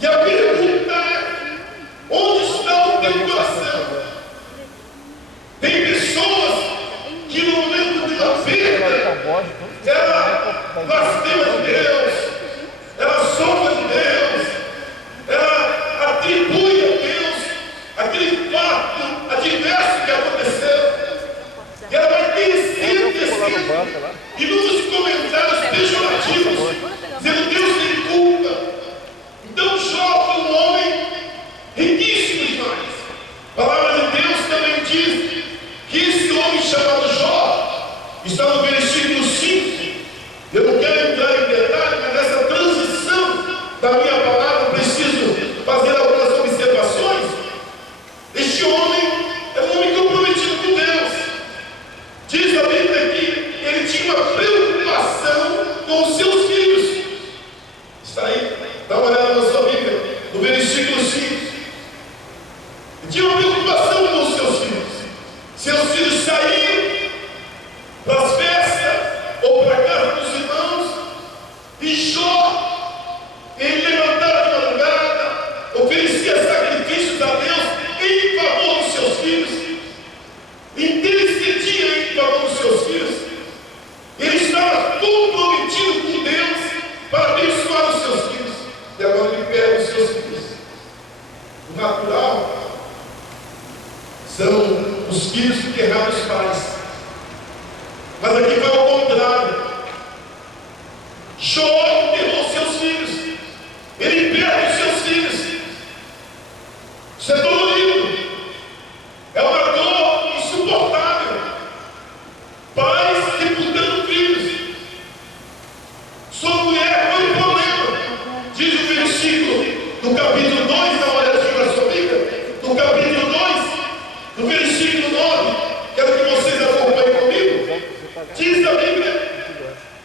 E a pergunta é: onde está o teu coração? Tem pessoas que no momento de uma perda, ela blasfema de Deus, ela zomba de Deus, ela atribui a Deus aquele fato adverso que aconteceu, e ela vai descendo e nos comentários pejorativos, dizendo: Deus tem culpa. Então Jó foi um homem riquíssimo demais. A palavra de Deus também diz que esse homem chamado Jó está no versículo 5. Eu não quero entrar em detalhe, mas nessa transição da minha palavra eu preciso fazer algumas observações. Este homem é um homem comprometido com Deus. Diz a Bíblia que ele tinha uma preocupação com os seus filhos. Está aí, dá uma olhada na sua Bíblia, no versículo 5. Ele tinha uma preocupação com os seus filhos. Seus filhos saíam para as festas ou para a casa dos irmãos, e Jó, ele levantava de madrugada, oferecia sacrifícios a Deus em favor dos seus filhos, intercedia em favor dos seus filhos. Ele estava comprometido com Deus para abençoar os seus filhos. E agora ele pega os seus filhos. O natural são os filhos que enterraram os pais. Mas aqui vai ao contrário. Jó enterrou seus filhos. Ele perde os seus filhos. Isso é dolorido. É uma dor insuportável. Pais reputando filhos. Sua mulher foi um problema. Diz o versículo do capítulo 2, dá uma olhadinha na sua Bíblia. Do capítulo 2, no versículo 9. Quero que vocês acompanhem comigo. Diz a Bíblia: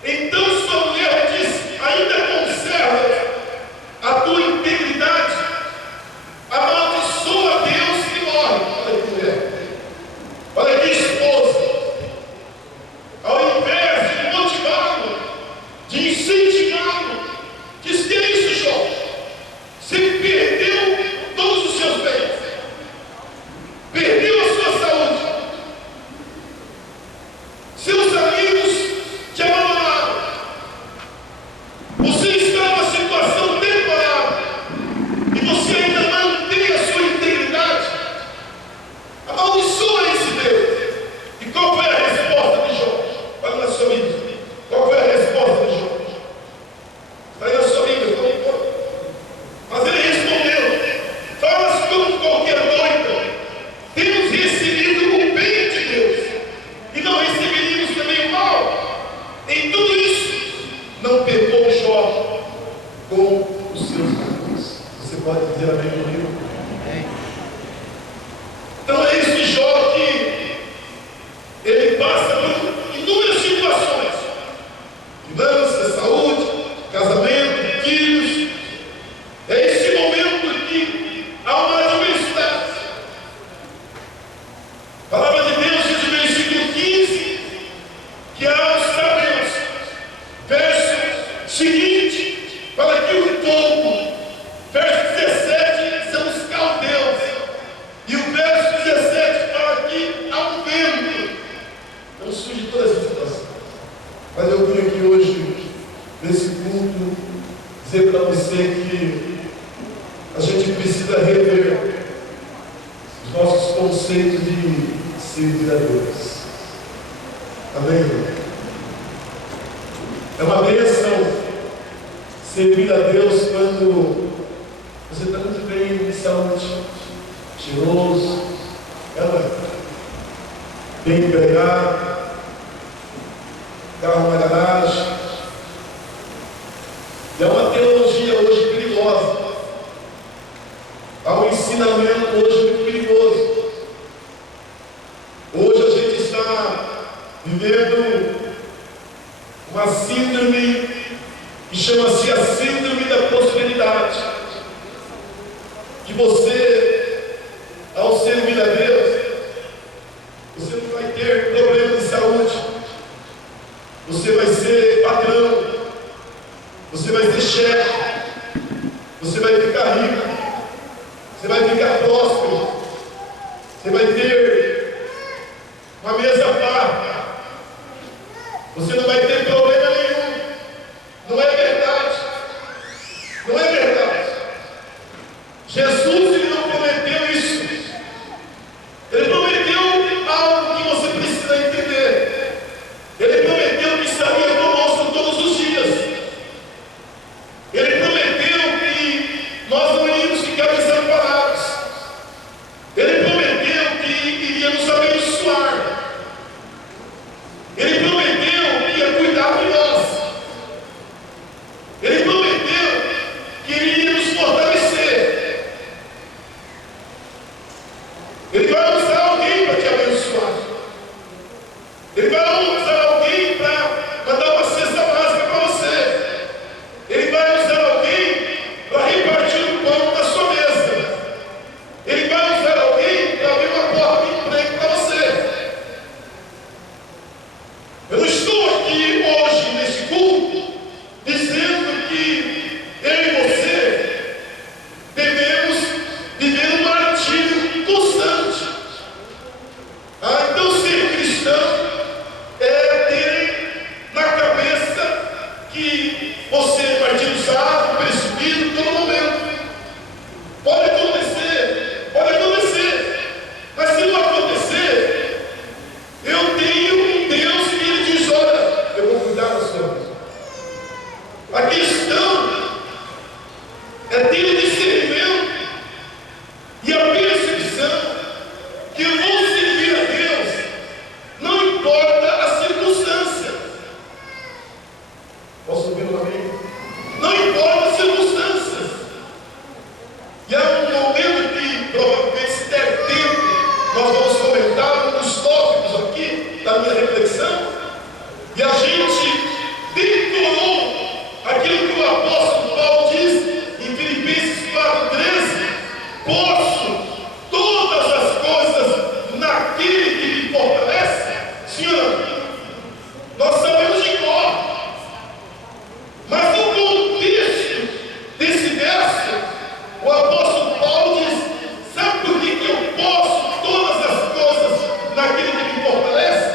então sua mulher diz: ainda conserva a tua integridade, amaldiçoa a Deus e morre. Olha que mulher, olha que esposa. Ao invés de motivá-lo, de incentivá-lo, diz: que é isso, Jó? Você perdeu todos os seus bens, perdeu a sua saúde, seus amigos te abandonaram, você está numa situação temporária e você ainda mantém a sua integridade. Amaldiçoa esse Deus. E qual foi a resposta de Jó? Olha na sua Bíblia. Qual foi a resposta de Jó? Está aí na sua Bíblia, não importa. Mas ele respondeu: fala como qualquer doido. Temos recebido o bem de Deus e não receberíamos também o mal. Em tudo isso, não pecou Jó com os seus amigos. Você pode dizer amém comigo? Então é isso de Jó, que ele passa por inúmeras situações: finanças, saúde, casamento, filhos. É esse momento que há uma adversidade. A palavra de Deus diz no versículo 15 que há os talentos. Verso seguinte fala que o topo. Verso 17 são os caldeus. E o verso 17 fala que há um vento. Então surge toda essa situação. Mas eu vim aqui hoje, nesse culto, dizer para você que a gente precisa rever os nossos conceitos de servir a Deus. Amém? É uma bênção servir a Deus quando você está muito bem de saúde, cheiroso, bem empregado, carro na garagem. É uma teologia hoje perigosa. Há um ensinamento hoje muito perigoso. Hoje a gente está vivendo uma síndrome que chama-se a síndrome da prosperidade. Que você, ao servir a Deus, você não vai ter problema de saúde, você vai ser patrão, você vai ser chefe, você você vai ficar rico, você vai ficar próspero, você vai ter uma mesa farta, você não vai ter problema nenhum. Não é verdade? Não é verdade? Jesus, ele não prometeu isso. Ele prometeu algo que você precisa entender. Ele prometeu que estaria conosco todos os dias. Ele prometeu que nós não iríamos ficar desamparados. Ele prometeu que iria nos abençoar. Ele prometeu que ia cuidar de nós. Ele prometeu que iria nos fortalecer. Ele vai usar alguém para te abençoar. Ele vai usar alguém para mandar uma cesta básica para você. Ele vai usar alguém para repartir o pão na sua mesa. Ele vai usar alguém para abrir uma porta de emprego para você. Eu não estou aqui hoje nesse culto dizendo que eu e você devemos viver um martírio constante. Então ser cristão é ter na cabeça que você vai te usar, perseguido todo momento. Pode acontecer, mas se não acontecer, eu tenho um Deus que ele diz: olha, eu vou cuidar da sua vida. A questão é ter o discernimento e a percepção que eu vou servir a Deus, não importa a circunstância. Posso ouvir um amém? Não importa as circunstâncias. E há um momento que, provavelmente, se der tempo, nós vamos comentar um dos tópicos aqui da minha reflexão. E a gente decorou aquilo que o apóstolo Paulo diz em Filipenses 4,13: posso todas as coisas naquele que me fortalece. Senhor, nós sabemos de cor. Mas no contexto desse verso, o apóstolo Paulo diz: sabe por que eu posso todas as coisas naquele que me fortalece?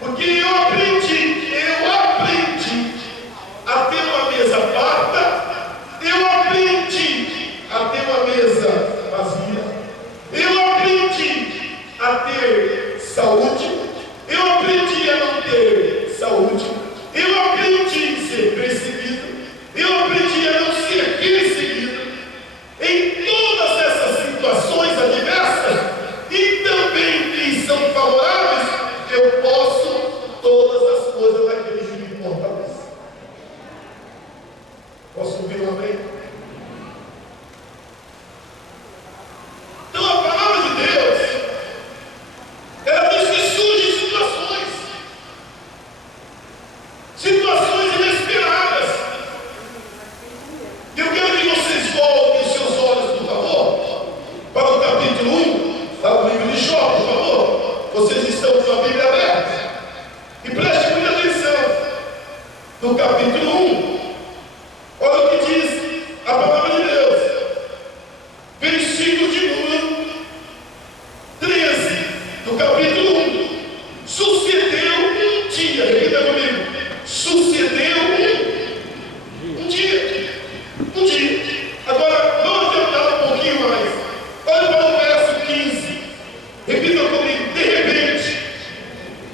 Porque eu aprendi a ter uma mesa farta, eu aprendi a ter uma mesa vazia, eu aprendi a ter saúde, eu aprendi a não ter saúde, eu aprendi a ser perseguido, eu aprendi a não ser perseguido. Em todas essas situações adversas e também que são favoráveis, eu posso todas as coisas naquele que me fortalece. Posso ouvir um amém? Então a palavra de Deus, ela diz que surgem situações inesperadas. Eu quero que vocês voltem os seus olhos, por favor, para o capítulo 1, do livro de Jó, por favor. Vocês estão com a Bíblia aberta. E preste muita atenção. No capítulo 1, olha o que diz a palavra de Deus. Versículo de número 13, do capítulo 1. Sucedeu um dia, repita comigo. Sucedeu um dia. Um dia. Agora, vamos tentar um pouquinho mais. Olha para o verso 15. Repita comigo. De repente.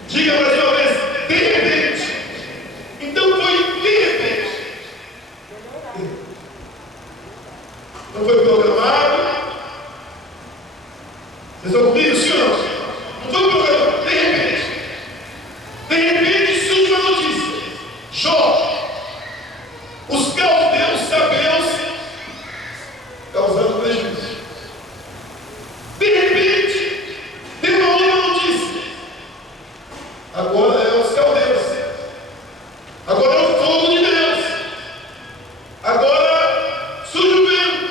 Diga mais uma vez. De repente. Então foi de repente. Não foi programado. Vocês estão comigo, senhor? Não foi programado. De repente. De repente surge uma notícia. Jó, os caldeus sabeus causando prejuízo. De repente, tem uma outra notícia. Agora é os caldeus. Agora é o fogo de Deus. Agora surge o vento.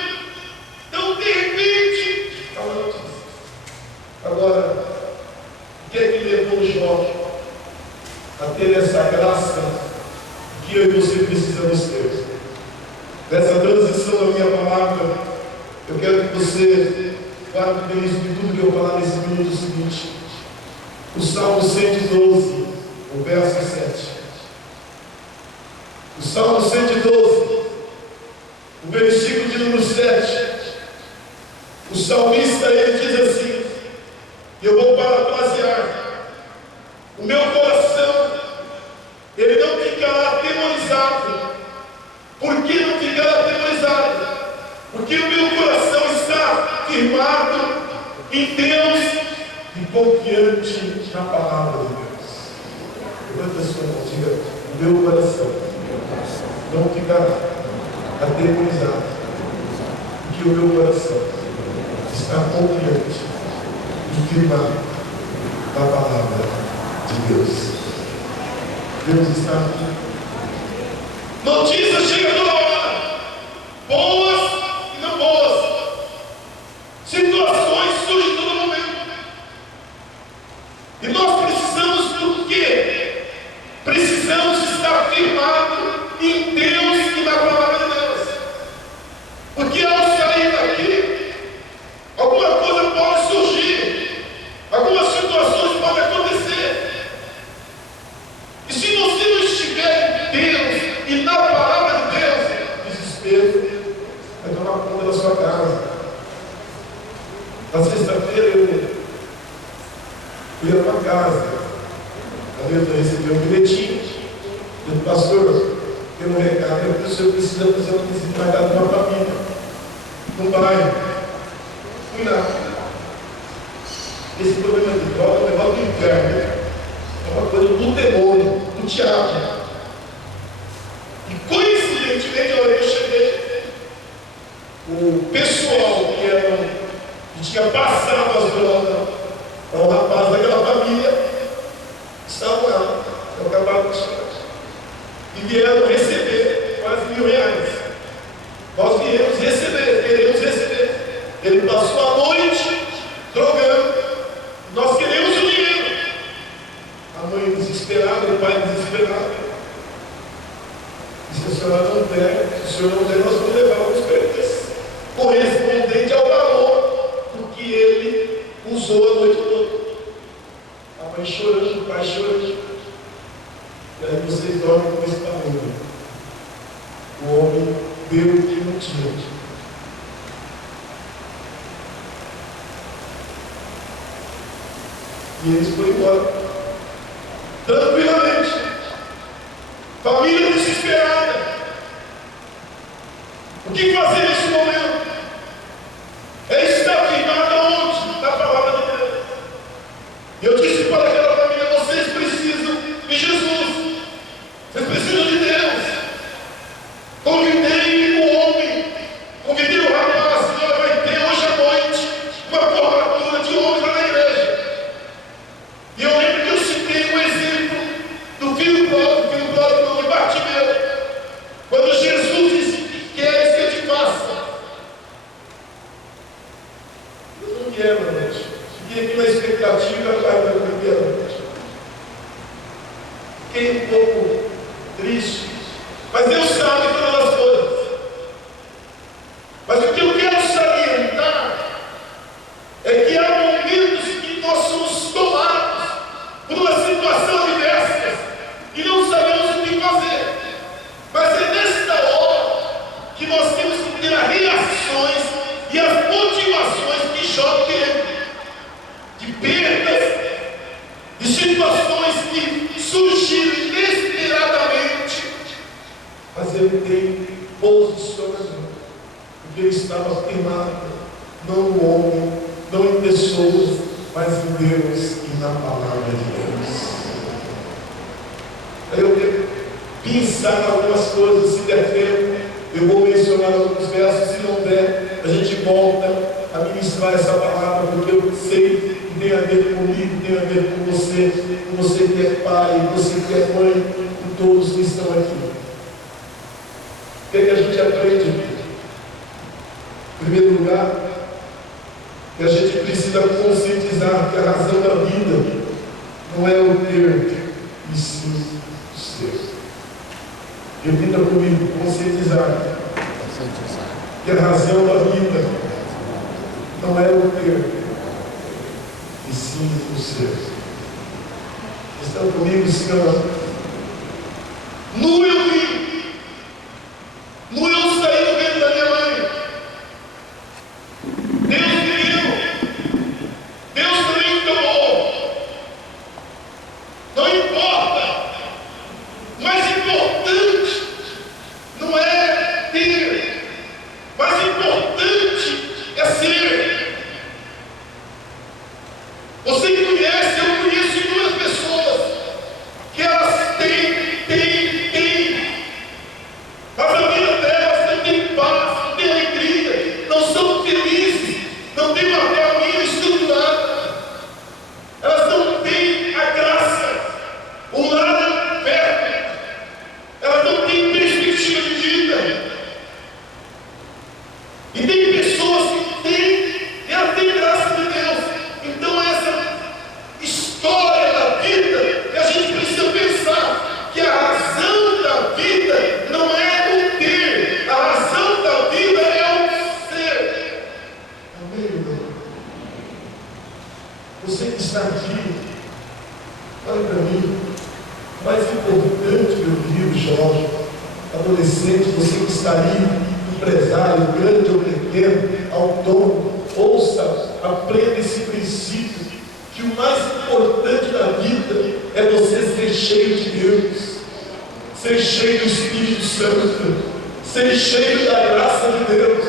Então, de repente, há uma notícia. Agora, você guarde bem isso de tudo que eu falar nesse minuto seguinte. O Salmo 112, o verso 7. O Salmo 112, o versículo de número 7. O salmista, ele diz assim, e eu vou parafrasear: o meu coração, ele não ficará atemorizado. Por que não ficará atemorizado? Porque o meu coração está firmado em Deus e confiante na palavra de Deus. Levanta a sua mão, diga: o meu coração não ficará atemorizado, porque o meu coração está confiante e firmado na palavra de Deus. Deus está aqui. Notícias chegam toda hora, boas e não boas. Situações surgem todo momento. E nós precisamos do quê? Precisamos estar firmados em Deus e na palavra de Deus. Porque ao sair daqui, alguma coisa pode surgir, algumas situações podem acontecer. E se você não estiver em Deus e na palavra de Deus, desespero vai tomar conta da sua casa. Na sexta-feira eu fui à minha casa. Talvez eu recebi um bilhetinho do pastor, tem um recado, que o senhor precisa fazer uma visita na casa de uma família, no bairro. Fui lá. Esse problema de droga é um negócio do inferno, é uma coisa do demônio, do diabo. E coincidentemente, eu cheguei, o pessoal que tinha passado as drogas para o rapaz daquela família estavam lá, eu acabava de chegar, e vieram receber quase R$1.000. Nós viemos receber, queremos receber. Ele passou a noite drogando, nós queremos o dinheiro. A mãe desesperada, o pai desesperado. Disse: a senhora não der, se o senhor não der, nós vamos levar os pertences correspondente ao valor do que ele usou a noite toda. A mãe chorando, o pai chorando. E aí vocês dormem com esse barulho. O homem deu o que não tinha. E eles foram embora. Tranquilamente. Família desesperada. O que fazer nesse momento? É estar firmado aonde? Na palavra de Deus. E eu disse para aquela família: vocês precisam de Jesus. Vocês precisam de Deus. Convidei o homem, convidei o rapaz, que ela vai ter hoje à noite uma formatura de homens lá na igreja. E eu lembro que eu citei um exemplo do filho pródigo de Bartimeu, quando Jesus disse: que queres que eu te faça? Eu não quero, meu Deus. Fiquei aqui na expectativa, vai para o que eu fiquei um pouco triste. Mas Deus sabe todas as coisas. Mas o que eu quero salientar é que há momentos que nós somos tomados por uma situação adversa e não sabemos o que fazer. Mas é nesta hora que nós temos que ter as reações e as motivações que Jó teve, de perdas, de situações que surgiram inesperadamente. Mas ele tem posicionamento, porque ele estava firmado, não no homem, não em pessoas, mas em Deus e na palavra de Deus. Aí eu quero pensar em algumas coisas, se der tempo, eu vou mencionar alguns versos, se não der, a gente volta a ministrar essa palavra, porque eu sei que tem a ver comigo, tem a ver com você que é pai, você que é mãe, com todos que estão aqui. O que é que a gente aprende aqui? Em primeiro lugar, que a gente precisa conscientizar que a razão da vida não é o ter, e sim o ser. Repita comigo: conscientizar. Que a razão da vida não é o ter, e sim o ser. Estão comigo, Senhor? Nu eu vim, nu eu saí do ventre da minha mãe. Deus me deu, Deus também me tomou. Não importa, o mais importante não é ter, o mais importante é ser. Você que conhece, eu conheço duas pessoas que elas têm, mas a vida delas não tem paz, não tem alegria, não são felizes, não tem uma família estruturada, elas não têm a graça, o lado perto, elas não têm perspectiva de vida. E tem pessoas que têm, e elas têm graça de Deus. Então essa história da vida, que a gente precisa pensar que a razão da vida não é o ter, a razão da vida é o ser. Amém, irmão? Você que está aqui, olha para mim, mais importante, meu querido Jorge, adolescente, você que está aí, empresário, grande ou pequeno, autônomo, ouça, aprenda esse princípio, que o mais importante da vida é você ser cheio de Deus, ser cheio do Espírito Santo, ser cheio da graça de Deus,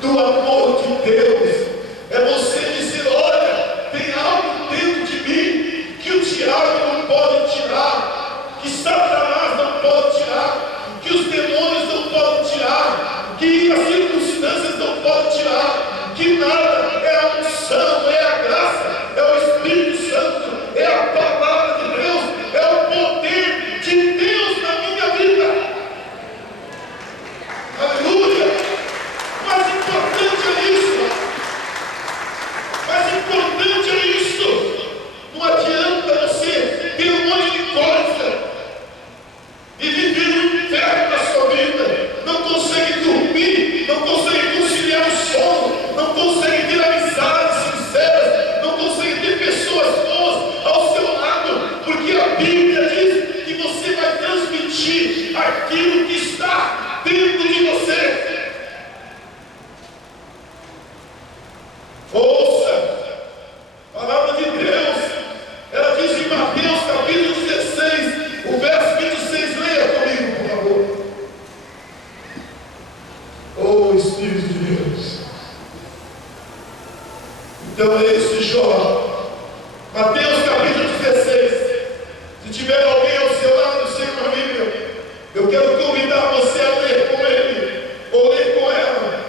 do amor de Deus. É você dizer: olha, tem algo dentro de mim que o diabo não pode tirar, que Satanás não pode tirar, que os demônios não podem tirar, que as circunstâncias não podem tirar, que nada, é a unção, é a graça, é o Espírito Santo, é a palavra de Deus, é o poder de Deus na minha vida. Aleluia! O mais importante é isso. O mais importante é isso. Não adianta você ter um monte de coisa e viver no inferno da sua vida. Não consegue dormir, não consegue conciliar o sono, não consegue ter amizades sinceras, não consegue ter pessoas boas ao seu lado, porque a Bíblia diz que você vai transmitir aquilo que está dentro de você. Ouça, a palavra de Deus, ela diz em Mateus capítulo 16, o verso 26, leia comigo, por favor. Oh, Espírito de Deus. Então é isso, Jó. Mateus capítulo 16. Se tiver alguém ao seu lado, sem uma Bíblia, eu quero convidar você a ler com ele, ou ler com ela.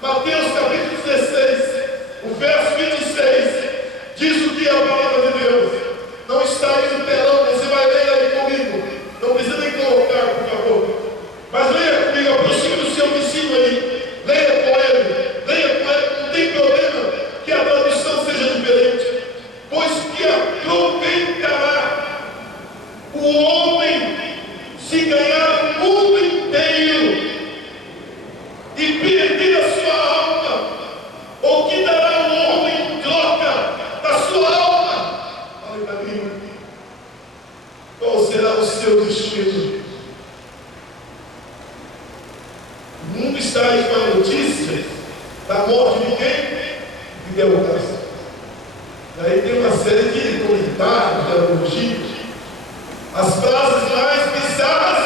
Mateus capítulo 16, o verso 26, diz o que é a palavra de Deus. Não está aí no telão, você vai ler aí comigo. Não precisa nem colocar, por favor. Mas leia comigo, aproxime do seu vizinho aí. Leia com ele, não tem problema que a tradução seja diferente. Pois que aproveitará o homem se ganhar o mundo inteiro e perder a sua alma, ou que dará o homem em troca da sua alma? Olha para mim, qual será o seu destino? O mundo está aí com a notícia da morte de quem? De Belcas. Daí tem uma série de comentários, de analogias, as frases mais bizarras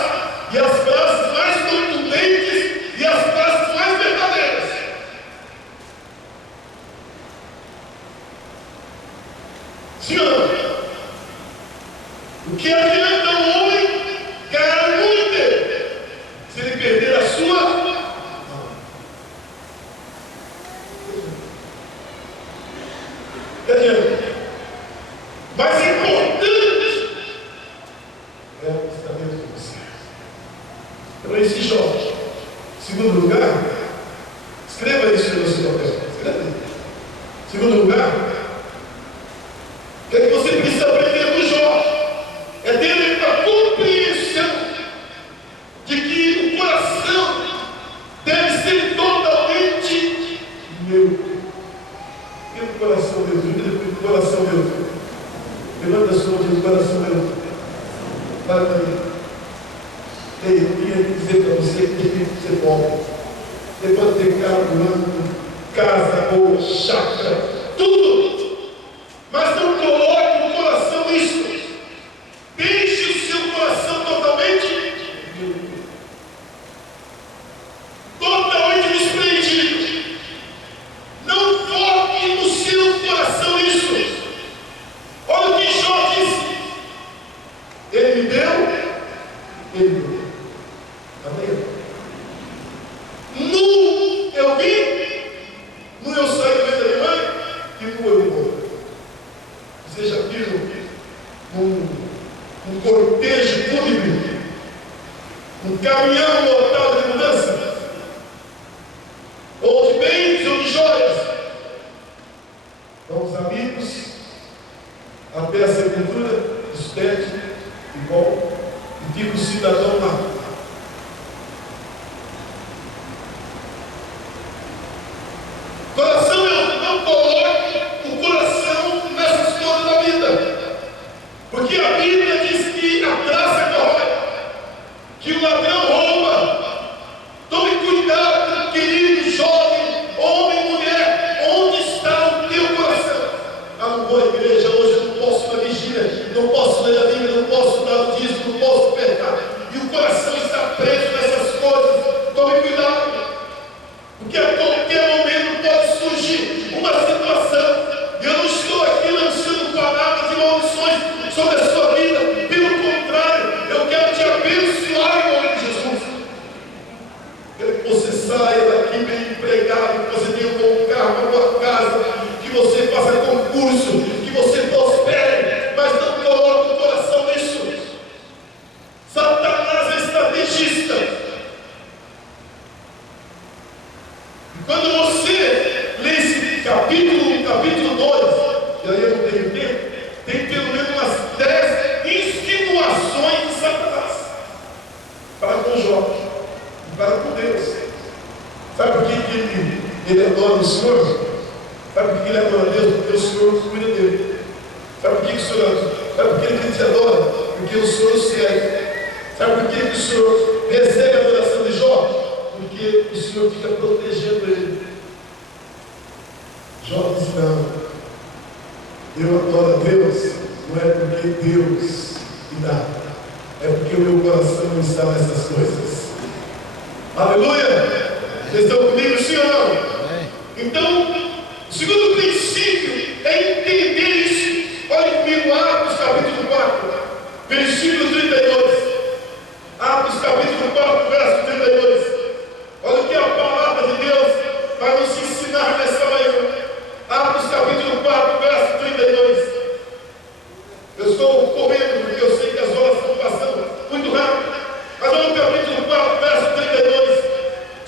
e as frases mais contundentes e as frases mais verdadeiras. Senhor, o que adianta o homem ganhar o mundo inteiro se ele perder a sua alma? Que adianta? Mais importante é o que está dentro de você. Então esse Jó, segundo lugar, escreva isso no seu papel. Escreva aí. Segundo lugar, o que é que você precisa aprender com Jó? É ter a compreensão de que o coração deve ser totalmente meu. sabor, chakra, tudo. Mas não coloque no coração isso. Deixe o seu coração totalmente desprendido. Não foque no seu coração isso. Olha o que Jó disse. Ele me deu, ele me deu. Amém? Nu eu vim, nu eu saí do ventre da mãe, e nu eu vou. Você já viu um cortejo fúnebre, um caminhão lotado de mudança, ou de bens ou de joias? Vão os amigos até a sepultura, despede e volta, e fica o cidadão lá. Coração, não coloque o coração nessas coisas da vida, porque a Bíblia diz que a traça corrói, que o ladrão rouba. Tome cuidado, querido jovem, homem, mulher, onde está o teu coração? Ah, não vou à igreja hoje, não posso ir à vigília, não posso ler a Bíblia, não posso dar o dízimo, não posso pecar, e o coração está preso nessas coisas. Tome cuidado, porque a qualquer momento pode surgir uma situação. Eu não estou aqui lançando palavras e maldições sobre a sua vida, pelo contrário, eu quero te abençoar em nome de Jesus. Quero que você saia daqui bem empregado, que você tenha um bom carro, uma boa casa, que você faça concurso, que você prospere, mas não coloque o coração nisso. Satanás é estrategista. Quando você lê esse capítulo 2, e aí eu não tenho tempo, tem pelo menos umas 10 insinuações de Satanás para com Jó e para com Deus. Sabe por que ele adora o Senhor? Sabe por que ele adora Deus? Porque o Senhor cuida dele. Sabe por que o Senhor? Sabe por que ele te adora? Porque o Senhor o segue. Sabe por que o Senhor recebe a adoração de Jó? Porque o Senhor fica protegendo ele. Jó diz: não, eu adoro a Deus, não é porque Deus me dá, é porque o meu coração não está nessas coisas. Aleluia! Vocês estão comigo, sim ou não? Então, o segundo princípio é entender isso. Olhe comigo, Atos capítulo 4, versículo 32. Atos capítulo 4, verso 32. Olha o que a palavra de Deus vai nos ensinar nessa manhã. Atos capítulo 4, verso 32. Eu estou correndo porque eu sei que as horas estão passando muito rápido. Mas olha o capítulo 4, verso 32.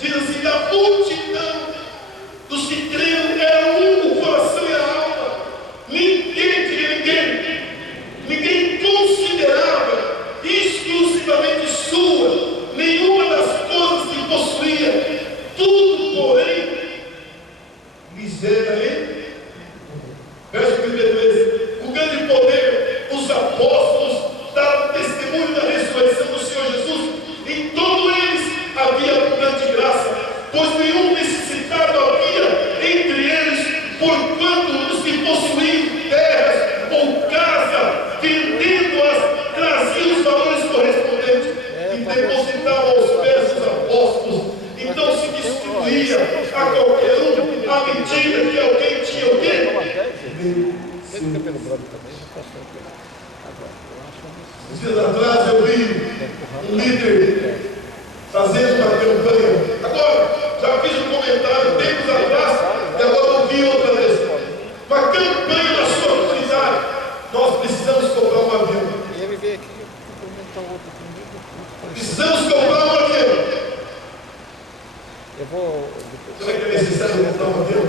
Diz assim: da multidão dos que creram era um o coração e a alma. Ninguém considerava exclusivamente sua nenhuma das coisas que possuía. Tudo, porém, lhes era em verso 33. Com grande poder, os apóstolos davam testemunho da ressurreição do Senhor Jesus. Em todos eles havia abundante graça, pois nenhum necessitado havia entre eles, porquanto os que possuíam terras ou casa, vendendo-as, traziam os valores correspondentes e depositavam aos pés dos apóstolos. Então se distribuía a qualquer um à medida que alguém tinha o quê? Uns dias atrás eu vi um líder fazendo uma campanha. Agora, já fiz um comentário tempos atrás e agora eu vi outra vez. Uma campanha na sua comunidade. Nós precisamos comprar um avião. Precisamos comprar um avião. Eu vou. Será que é necessário comprar um avião?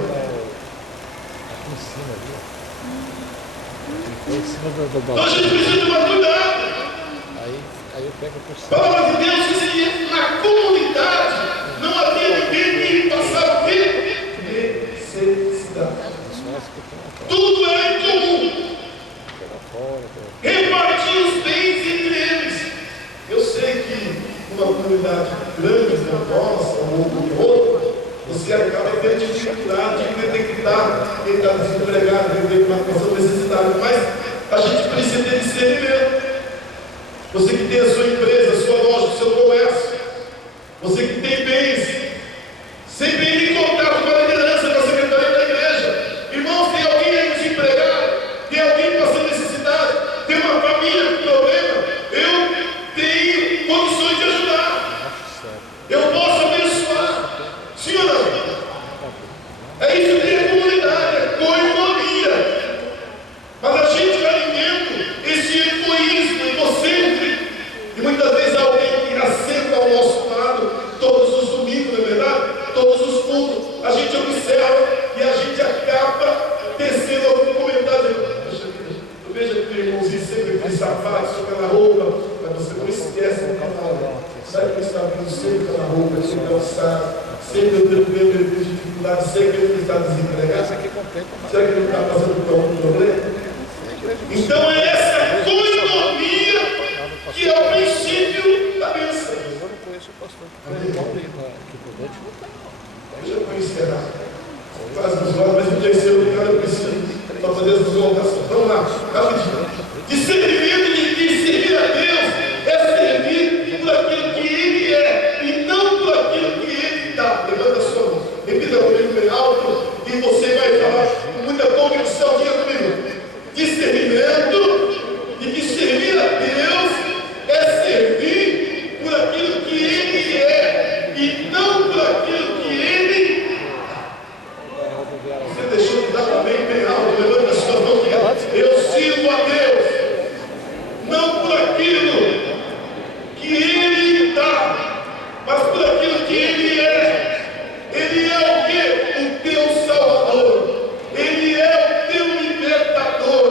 Aqui em cima ali. Em cima do Então a balão. gente precisa tomar cuidado. Aí eu pego por A cima. palavra de Deus diz que na comunidade não havia ninguém que passava o quê? Necessidade. Tudo era em comum. Repartir os bens entre eles. Eu sei que numa comunidade grande como nossa, ou outra, você acaba tendo dificuldade de detectar ajudar quem está desempregado, quem tem uma pessoa necessitada. Mas a gente precisa ter discernimento. Você que tem a sua empresa, a sua loja, o seu comércio, você que tem bens, sempre entre em contato com a liderança, com a secretaria da igreja. Irmãos, tem alguém aí desempregado? Tem alguém passando necessidade? Tem uma família com problema? Eu tenho condições de ajudar. Eu posso abençoar. Sim ou não? É isso que é comunidade, é coinonia. Mas a gente vai vivendo esse egoísmo egocêntrico. E muitas vezes alguém que assenta ao nosso lado todos os domingos, não é verdade? Todos os cultos. A gente observa e a gente acaba tecendo algum comentário. Poxa vida, eu vejo aquele irmãozinho sempre com sapato, com aquela roupa, mas você não esquece da palavra. Sabe que está vindo sempre com aquela roupa, sempre calçado. Sempre eu tenho dificuldade, sempre ele está desempregado. Será que ele não está passando por algum problema? Então é essa coinonia que é o princípio da bênção. Eu não conheço o pastor que foi igual aqui por dentro, não tem não. Eu já conheci errado. Faz nos olhos, mas o terceiro cara eu preciso para fazer as colocações. Vamos lá, rapidinho. Discernimento de servir a Deus é servir por aquilo que Ele é e não por aquilo que Ele dá. Levanta a sua mão, repita comigo bem alto e você vai falar com muita convicção. Diga comigo. Discernimento de que servir a Deus é servir por aquilo que Ele é e não por aquilo que Ele. Você deixou de dar bem alto, levanta a sua mão. Eu sirvo a Deus, não por aquilo que Ele dá, mas por aquilo que Ele é. Ele é o quê? O teu Salvador. Ele é o teu libertador.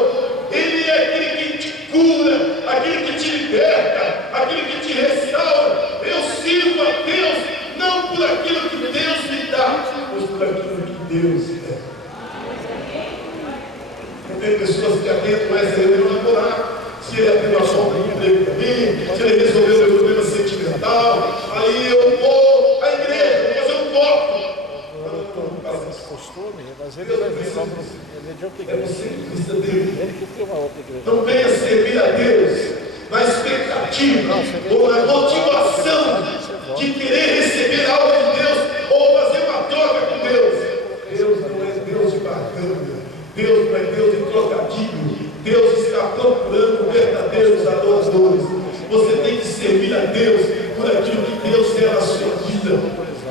Ele é aquele que te cura, aquele que te liberta, aquele que te restaura. Eu sirvo a Deus, não por aquilo que Deus me dá, mas por aquilo que Deus é. Tem pessoas que atentam essa reunião namorar. Se ele abriu a porta do emprego para mim, se ele resolveu o meu problema sentimental, aí eu vou à igreja, vou fazer um voto. Costume, mas ele vai vir lá ele é de outra igreja. Você que precisa dele. Ele que tem uma outra igreja. Não venha servir a Deus na expectativa ou na motivação de querer receber algo de Deus ou fazer uma troca com Deus. Deus não é Deus de barganha. Deus não é Deus de trocadilho. Deus está procurando verdadeiros adoradores. Você tem que servir a Deus por aquilo que Deus tem na sua vida.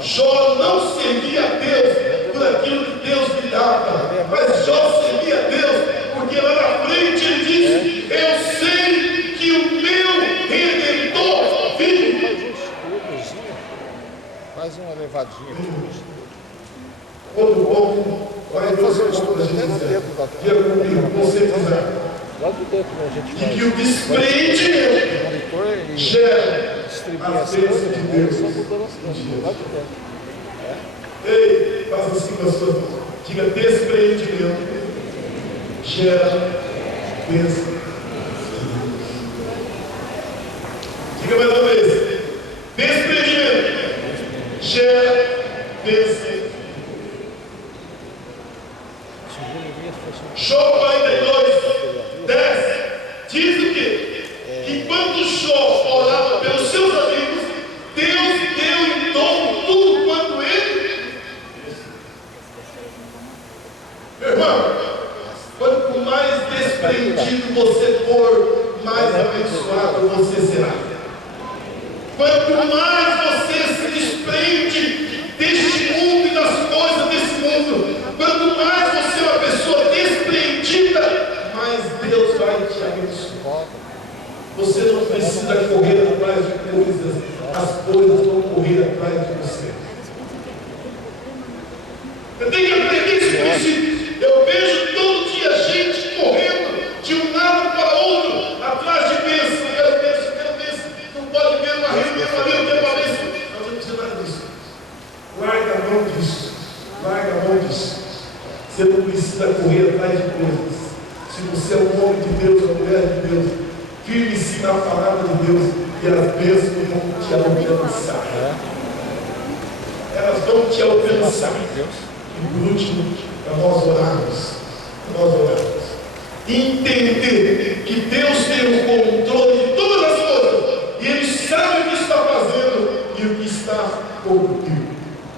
Jó não servia a Deus por aquilo que Deus lhe dava, mas Jó servia a Deus porque lá na frente ele disse: eu sei que o meu Redentor vive. Faz uma levadinha aqui. Outro ponto, vai fazer o estudo da gente. Diga comigo, você quiser. Lá do dentro a gente faz. E que o desprendimento gera as bênçãos de Deus. Lá de dentro. Ei, faça assim com a sua mão. Diga: desprendimento gera bênção. Diga mais uma vez: desprendimento gera bênção. Jó 42, 10 diz o quê? Que quando Jó orava pelos seus amigos, Deus deu em dobro tudo quanto ele. Meu irmão, quanto mais desprendido você for, mais abençoado você será. Quanto mais você se desprende deste mundo e das coisas desse mundo, quanto mais você é uma pessoa desprendida, mais Deus vai te abençoar. Você não precisa correr atrás de coisas, as coisas vão correr atrás de você. Eu tenho que aprender esse princípio. Eu vejo todo dia gente correndo de um lado para outro, atrás de bênção. Quero bênção. Não pode ver uma reunião ali, eu quero uma bênção. Não, você não precisa nada disso. Larga a mão disso. Larga a mão disso. Você não precisa correr atrás de coisas. Se você é um homem de Deus, uma mulher de Deus, firme-se na palavra de Deus e as bênçãos vão te alcançar. Elas vão te alcançar. E por último, para nós orarmos. Para nós orarmos. Entender que Deus tem o controle de todas as coisas. E Ele sabe o que está fazendo e o que está contigo.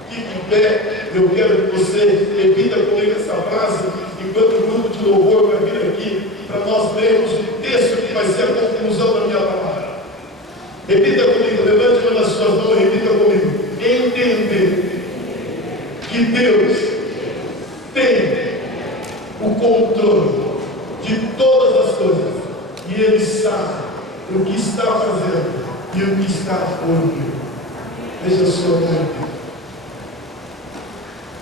Fique em pé. Eu quero que você repita comigo essa frase enquanto o grupo de louvor vai vir aqui para nós lermos o texto que vai ser a conclusão da minha palavra. Repita comigo, levante uma das suas mãos e repita comigo. Entender que Deus tem o controle de todas as coisas e Ele sabe o que está fazendo e o que está por vir. Veja o Senhor.